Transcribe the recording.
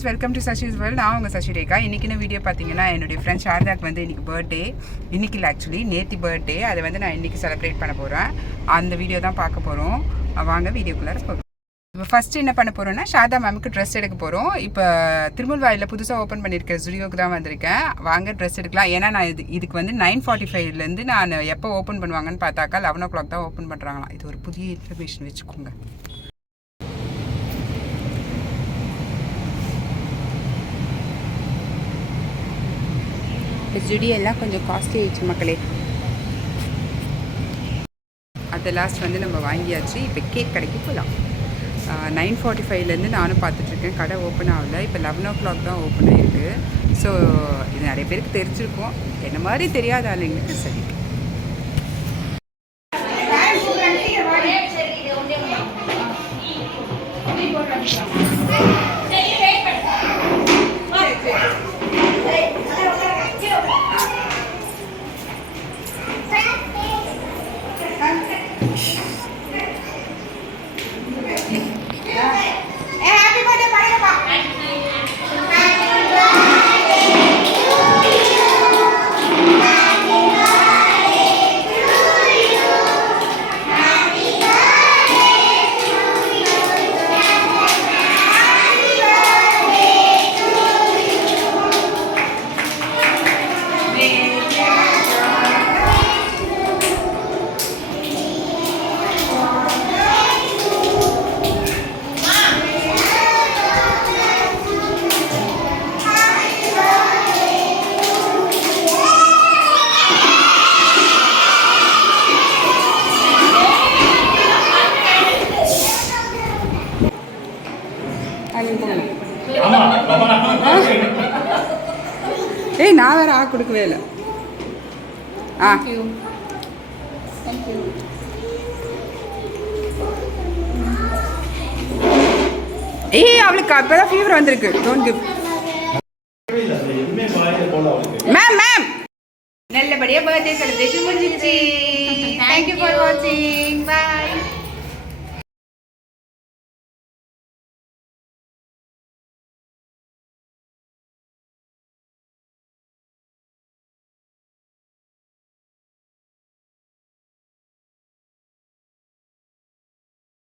Welcome to சஷிஸ் world. நான் உங்கள் Shashi Rekha. இன்றைக்கின video பார்த்தீங்கன்னா என்னுடைய ஃப்ரெண்ட் சாரதாக்கு வந்து இன்றைக்கி பர்த்டே. இன்றைக்கி இல்லை, ஆக்சுவலி நேற்று பர்த்டே. அதை வந்து நான் இன்றைக்கி செலிப்ரேட் பண்ண போகிறேன். அந்த வீடியோ தான் பார்க்க போகிறோம். வாங்க வீடியோக்குள்ளார போகிறோம். இப்போ ஃபஸ்ட்டு என்ன பண்ண போகிறோன்னா, சாரதா மேமுக்கு ட்ரெஸ் எடுக்க போகிறோம். இப்போ திருமுல்வாயில் புதுசாக ஓப்பன் பண்ணியிருக்க ஜுடியோக்கு தான் வந்திருக்கேன். வாங்க ட்ரெஸ் எடுக்கலாம். ஏன்னா நான் இதுக்கு வந்து 9:45 நான் எப்போ ஓப்பன் பண்ணுவாங்கன்னு பார்த்தாக்கா 11 o'clock தான் ஓப்பன் பண்ணுறாங்களாம். இது ஒரு புதிய இன்ஃபர்மேஷன் வச்சுக்கோங்க. இப்போ ஜுடியோ எல்லாம் கொஞ்சம் காஸ்ட்லி ஆயிடுச்சு மக்களே. அது லாஸ்ட் வந்து நம்ம வாங்கியாச்சு. இப்போ கேக் கடைக்கு போகலாம். 9:45 நானும் பார்த்துட்ருக்கேன். கடை ஓப்பன் ஆகலை. இப்போ 11 o'clock தான் ஓப்பன் ஆகிருக்கு. ஸோ இது நிறைய பேருக்கு தெரிஞ்சிருக்கும். என்ன மாதிரி தெரியாத ஆளுங்களுக்கு சரி. ஏய், நான் வேற கொடுக்கவே இல்லை. ஏய், அவளுக்கு அப்பதான் ஃபீவர் வந்திருக்கு. Don't give. மேம் நல்லபடியா பர்த்டே செலிப்ரேஷன் முடிஞ்சிருச்சு. Thank you for watching. Bye.